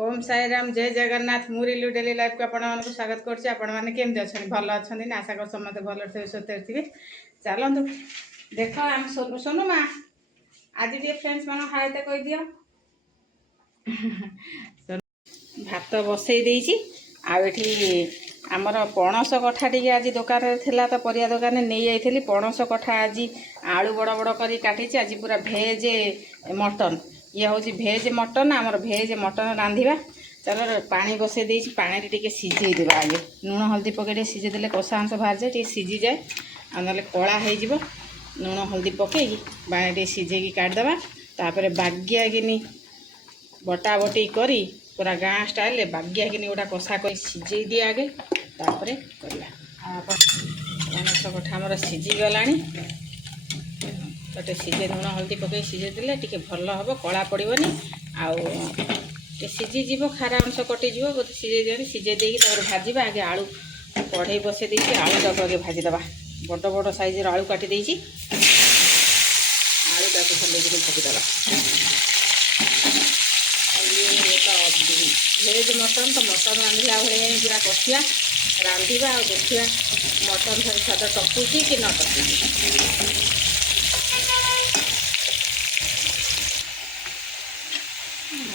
ओम साई राम जय Jagannath मुरिलु daily life को आपण स्वागत करछि। आपण माने केमते अछन भल अछन ना आशा कर समते भल थे सुते थिबे। चलंतु देख हम सोनू सोनू मा आज भी फ्रेंड्स मान हायते कहि दियो। भात बसई देइछि आ एठी आमर पणस कठा टिके आज दुकान रे थिला त परिया दुकान नै जाइथिली। पणस कठा आज आलू बड़ बड़ करी काटिछि। आज पूरा भेज मटन ये हूँ भेज मटन आमर भेज मटन रांधिबा। चलो पानी बसई देइछि पानी टिके सिझेई देबा। आगे लुण हल्दी पके सिझे देले कषा अंश बाहर जाए टिके सिझी जाए आ नले कला हो जिवो। लुण हल्दी पके पानी टिके सिझेकी काटदेबा। तापर बागिया किनी बटा बटी करी पूरा गाँ स्टाइल बागिया किनी गोटा कषा कर सिझेई दिए आगे तापर करवा। पणस कठा आमर सिझी गलानी तो सीझे लुण हल्दी पकई सीझे देले टिके भल हम कला पड़ोनी आउ सीझीज खारा अंश कटिज बोलते सीझे दिखाई सीझे देकर भाजवा। आगे आलू कढ़ई बसई देती आलू तक आगे भाजीदे बड़ बड़ साइज आलू काटी देती आलू तक भल भाजीदे। भेज मटन तो मटन रांधिला भाई पूरा कषिया रांधिबा आ देखिया मटन थोड़ा स्वाद टपुची कि न टपुची।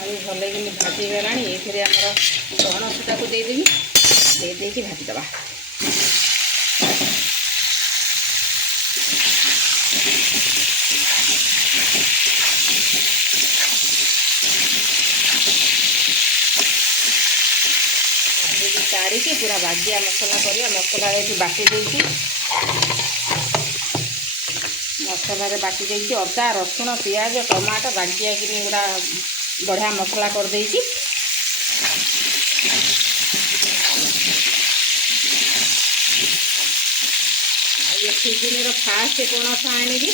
आलू भल कि भाजी गला ये आमर पणसटा को देदेवी दे भाजीदे। काढ़ी पूरा बागिया मसला करिया मसला ये बाटी देती मसला बाटी देती अदा रसुण पियाज टमाटो बागिया कि गुड़ा बढ़िया मसला कर देती। ये सीजन फास्ट पणस आनी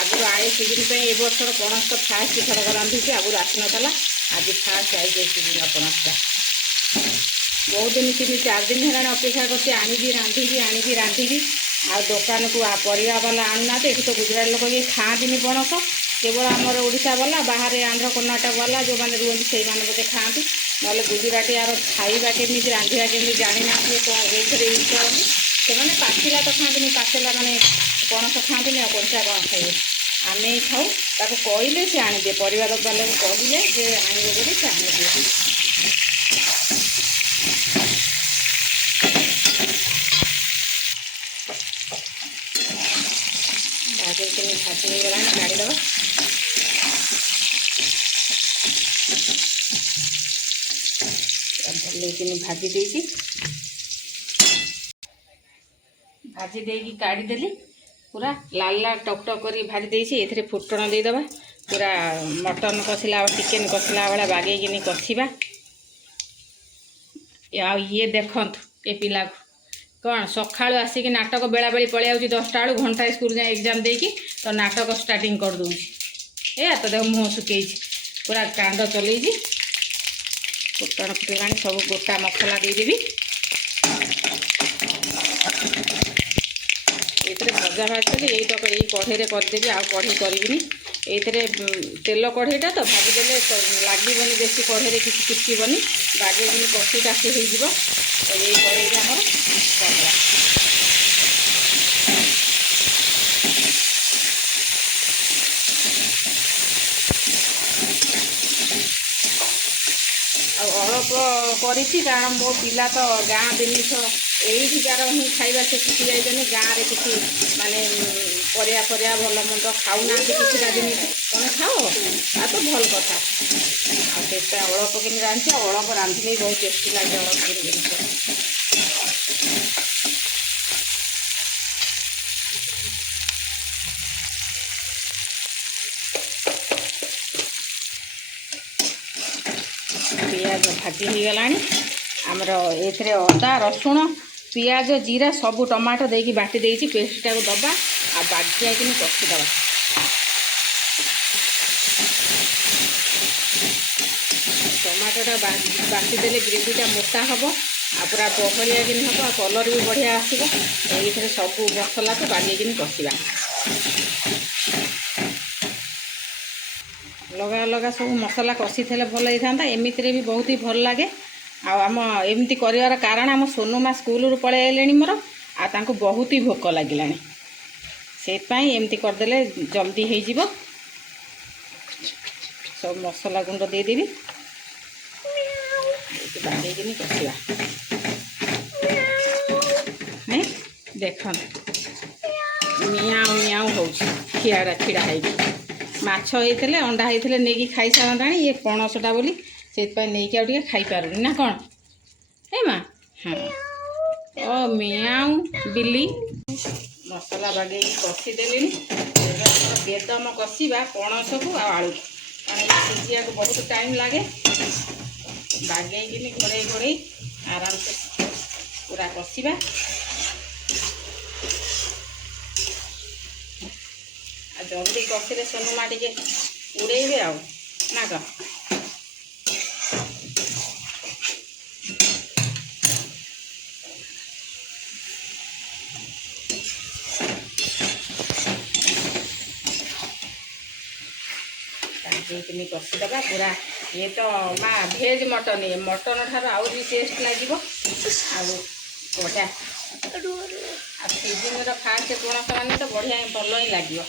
आगु आए सीजन पे ए वर्षर पणस तो फास्ट थरक रांधि आगुरी आसी नाला आज फास्ट आई सीजन पणसटा बहुत दिन 3-4 दिन है अपेक्षा करती आनी रांधि रांधि आ दुकान को परिया वाला आना ये तो गुजरात लोक ये खाती पणस केवल आमर ओडिशा वाला बाहर आंध्र कर्णाटक वाला जो मैंने रुहति से बोधे खाती ना गुजराती यार खाइबा केमी रांधा केमी जानी ना कौन यूज करती से पाचिला तो खाती पाचिला माने पणस खाती कंचा कौन खाइए आम ही खाऊ ताको कहले से आनीदे परिवार वाले कहले जे आनबे बोली से आनीदे। भाजी हो गला काढ़ीदे भल भाजी देगी भाजी देगी काढ़ीदेली पूरा लाल लाल टक टक कर भाजी देसी ए फुटण देदेबा पूरा मटन कषिला चिकेन कषिला भाया बागेकिनी कषिबा। ये देखत ए पिला कौन सका आसिक नाटक बेला बेली पलि आउची 10टा बेलू घंटा स्कूल जाए एग्जाम देकी तो नाटक स्टार्टिंग कर दूची ए तो देख मुँह सुखे पूरा कांड चलई फुटण फुटला सब गोटा मसला देदेवी ये भजा भाज कली यही तक यही कढ़ई में करदेवी आ कढ़ी करी ये तेल कढ़ईटा तो भाजीदे लगे बेसी कढ़ई में किसी चिपकबनी बागे कषी काशी हो तो यही कढ़ई आमर करवा। अलप करी कारण मो पिला तो गाँ जिनिस यहीकार ही खाଇବା से शिखी जाइए गाँव में किसी माने परिया परिया भल मंद खाऊना किसी जिनिस तुम खाओ आ तो भल कथा आते अलप कि रांधि अलप रांधिले बहुत टेस्टी लगे अलप जिनिस। पियाज भाजी हो गला आमर ए अदा रसुण पियाज जीरा सबू टमाटो देकी बाटी देती पेस्टा को दबा आ बागिया कि कषिदे। टमाटोटा बाटी देले ग्रेवीटा मोटा हम आ पूरा बहलिया कि हम आ कलर भी बढ़िया आसो ये सबू मसला तो बागे कि कषिबा। अलगा अलगा सब मसला कषि थे भल होता एमती भी बहुत ही भल लगे आम एमती कर कारण आम सोनू माँ स्कूल पलि आइले मोर आ बहुत ही भोक लगे से एमती करदे जल्दी हो सब मसला गुंड देदेवी बाड़े कषा नहीं देख मियाँ मियाँ हो खिड़ा खिड़ा माछ होते अंडा होते नहीं खाई सारा ये पणसटा बोली से नहीं आगे खाई पारुनी ना कौन है माँ हाँ ओ मियाँ बिल्ली मसला बागे कषिदेली बेदम कषा पणस को आलू सिझिया को बहुत टाइम लगे बागे घोड़े घोड़े आराम से पूरा कषा जल्दी कषिले सोनू माँ टे उड़े आ ना कौन कषिदे पूरा ये तो माँ भेज मटन ये मटन ठार आउ भी टेस्ट लगे बढ़िया सीजन फास्ट पणस मान तो बढ़िया भल ही लगे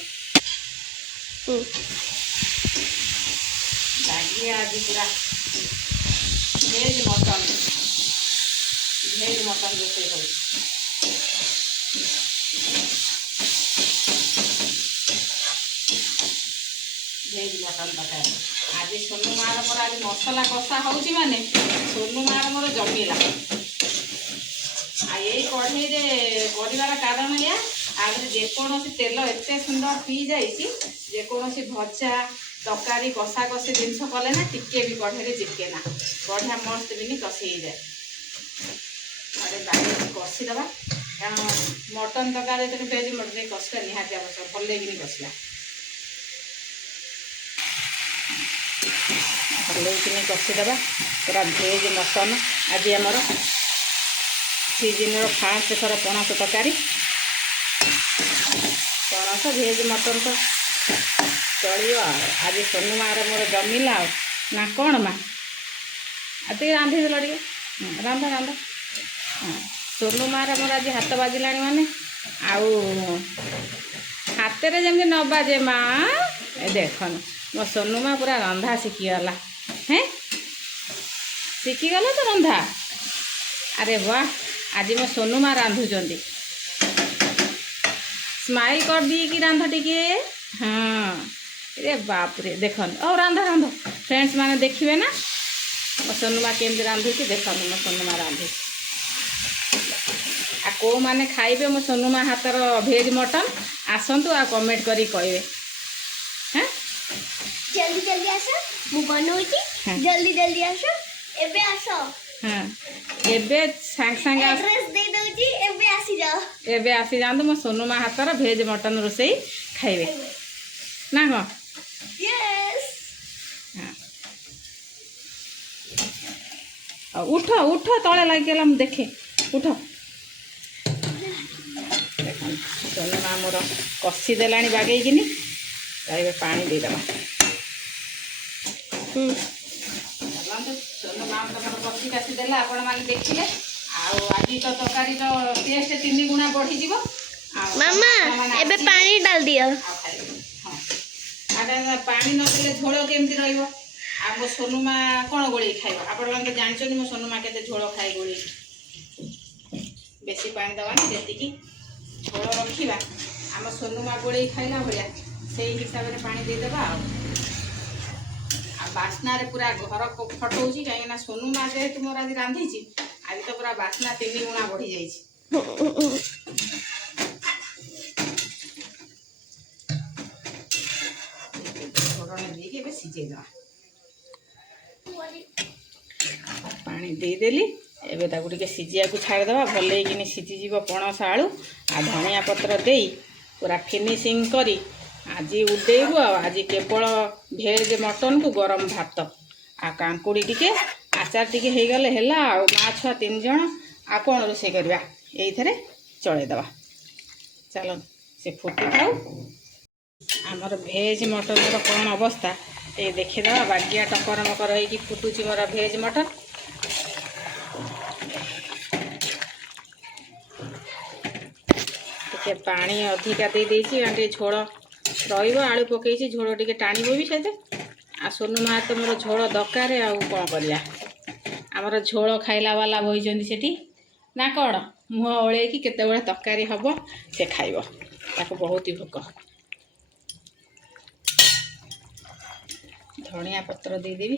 लगे आज पूरा भेज मटन रोषे हो भेज मटन तक आज सोनू मार मोर आज मसला कषा हो माने सोनू मार मोर जमीला यही कढ़ई कर कारण या आगे जेकोसी तेल एत सुंदर पी जासी भजा तरकारी कषा कषि जिनस कले ना टिके भी कढ़ई चिके ना बढ़िया मस्त भी कषि जाए अरे बाड़ी कषिदे कारण मटन तरकारी भेज मटन कषा निहाती आवश्यक भल कि कषा भल कि कषिदे पूरा भेज मटन आज आमर सीजन फास्ट थर पणस तरकारी पणस भेज मटन तो चलो आज सोनू मार मोर जमीला ना कौन माँ आज रांधि देल टे रांध रांध हाँ सोनू मार मोर आज हाथ बाजिला माने हाथ में जमी न बाजे माँ देख मो सोनू माँ पूरा रंधा शिखीगला हैं शिखीगला तो रंधा अरे वाह आज मो सोनू माँ रांधुंट स्माइल कर दी कि रांध टिके हाँ अरे बाप रे देख ओ रांध रांध फ्रेंड्स माने देखिए ना मो सोनू माँ केमती रांधु देख मो सोनू माँ रांधु आ को माने खाइबे मो सोनू माँ हाथर भेज मटन आसतु आ कमेंट करी कहे हाँ जल्दी जल्दी आस मु बनौची जल्दी जल्दी आस एबे आस हाँ एबे सांग सांग एड्रेस दे दउची एबे आसी जांदु मो सोनू माँ हाथर भेज मटन रोसई खाइबे ना कौन यस हाँ उठ उठ तले लगे देखे उठ सोनू माँ मोर कषि देला बागे पानी देदेबा सोनू माँ तुम कषि काशी देला आपण मैंने देखिले आज तो तरकारी तो टेस्ट 3 गुणा बढ़ी मामा एबे पानी डाल दियो हाँ अरे पानी नदेले झोल केमती रहिबो आ मो सोनू माँ कौन गोले खाइबा आपण मैंने तो जानछन मो सोनू माँ केते झोल खाए गोले बेसी पानी दवानी जेतिकी झोल रखिबा आम सोनू माँ गोले खाइला भलिया से हिसाब से पानी देदेबा बास्ना रे पूरा घर फटौच कहीं सोनू माँ जेहेतु मोर आज रांधि आज तो पूरा बास्ना 3 गुणा बढ़ी जाइए सिझेदा पानी देदेली एबे ताकू टिके सिझिया को छाड़देवा भल कि सिझीज पणस आलू आ धनिया पत्र दे पूरा फिनिशिंग करी आज उडेबू आज केवल भेज मटन को गरम भात आ कांकुड़ी टिके आचार टिके हो गले है माँ छुआ 3 जन आ कौन रोषे करवा ये चलैदवा चलो से फुटी थाउ आमर भेज मटन कौन अवस्था ये देखीदे बागिया टकर मकर होगी फुटुची मोर भेज मटन। टे पानी अधिका दे देछि टे झोल रहिबो आलू पकईछि झोल टे टाणिबो भी से आ सोनू माँ तो मोर झोल दरकार आउ कौन करिया आमर झोल खाइला वाला बहिचंदी सेठी ना कौन मुह ओले कि केते बेले तरकारी हबो से खाइबो ताको बहुत ही भोक। धनिया पत्र देदेवी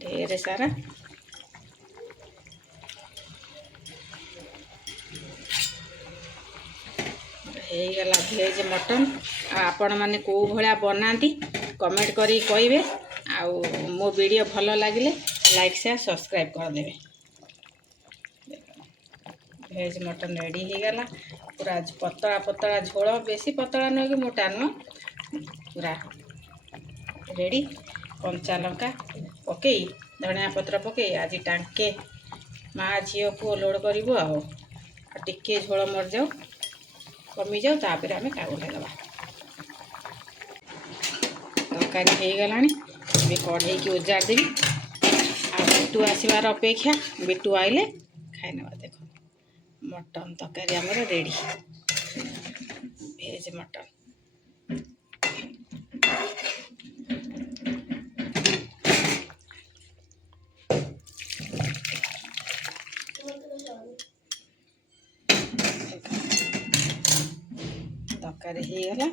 ढेर सारा गला भेज मटन। आपण माने को भलिया बनाती कमेंट करी कहिबे आ मो वीडियो भल लगिले लाइक शेयर सब्सक्राइब कर देबे। भेज मटन रेडी हो गला पूरा पतला पतला झोल बेसी पतला न कि मोटा न पूरा रेडी। कंचा लंका पकई धनिया पत्र पकई आज टांके माँ झील पुओ लोड करूँ आ टिके झोल मर जाऊ कमी जाऊ तापर आम कागुले दबा। तरकारी हो गला कढ़ई की उजार देवी आ बिटू आसबार अपेक्षा बिटू आइले खाई ना। देख मटन तरकारी आमर रेडी भेज मटन। तरकारी हो गला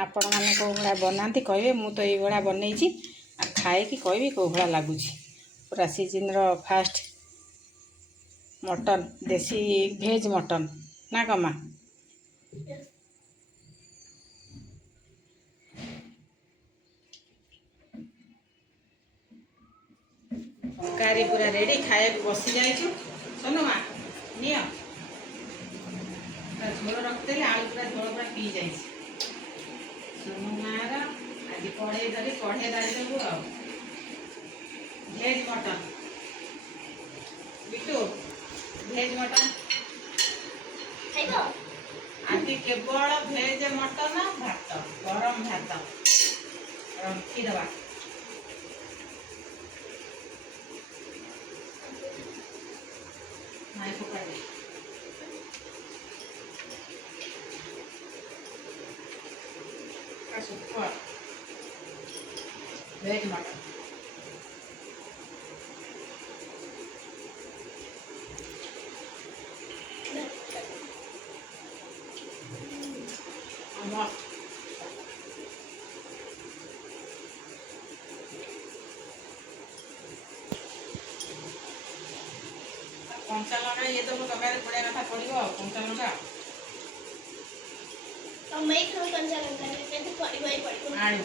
आपण मैंने कौ भाया बनाती कहे मु तो ये बनई खाए कि कहि कौ भाया लगुच पूरा सीजन रो फास्ट मटन देसी भेज मटन ना कमा तरकारी पूरा रेडी खाए बसी जाइए। सोनू माँ नि झोल रखिदे आलू पूरा झोल पूरा पी जाए। सोनू मार आज कढ़े धरी कढ़े दाड़ी देबू आ भेज मटन बिटू भेज मटन आज केवल भेज मटन भात गरम भात रखीदबा। माई पका दे सुपर भेज मटन कंचा लंका ये तो तरकारी पड़े कथा पड़ो कंचा लंका आलू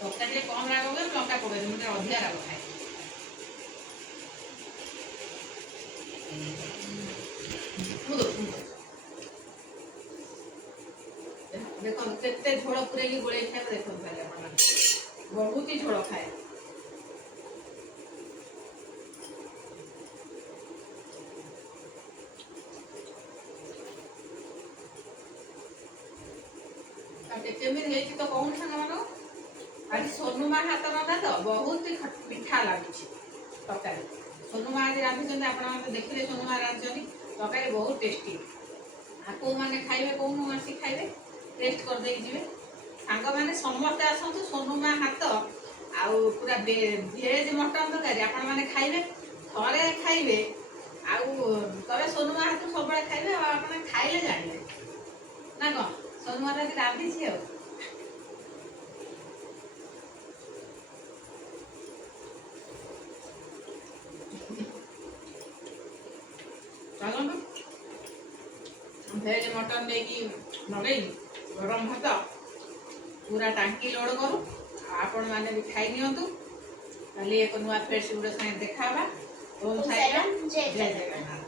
तरकारी कम राग हो लंका पकड़ मुझे अधिका राग खाए। देखो केते झोल पूरे गोले खाए देखो बहुत ही झोल खाए। तो कौन सांग मान आज सोनू माँ हाथ रंधा तो बहुत ही मिठा लगुच तरकारी। सोनू माँ आज रांधि आप देखिए सोनू माँ रांधि तरकारी बहुत टेस्टी आपको मैंने खाइबे कौन आसी खाइबे टेस्ट कर दे जी सांग मैंने समस्ते आसतु सोनू माँ हाथ आउ पूरा भेज मटन तरकारी आपण मैंने खाइबे थे खाइबे आउ कहे सोनू माँ हाथ सब खाइबे आप खाइले जाने ना कौन सोनू माँ रांधि आ भेज मटन देकी मगई गरम भात पूरा टांकी लोड करूँ आपण मैंने भी खाई नियंतु खाली एक नुआ फ्रेश वीडियो संगे देखा ओम साईराम जय जगन्नाथ।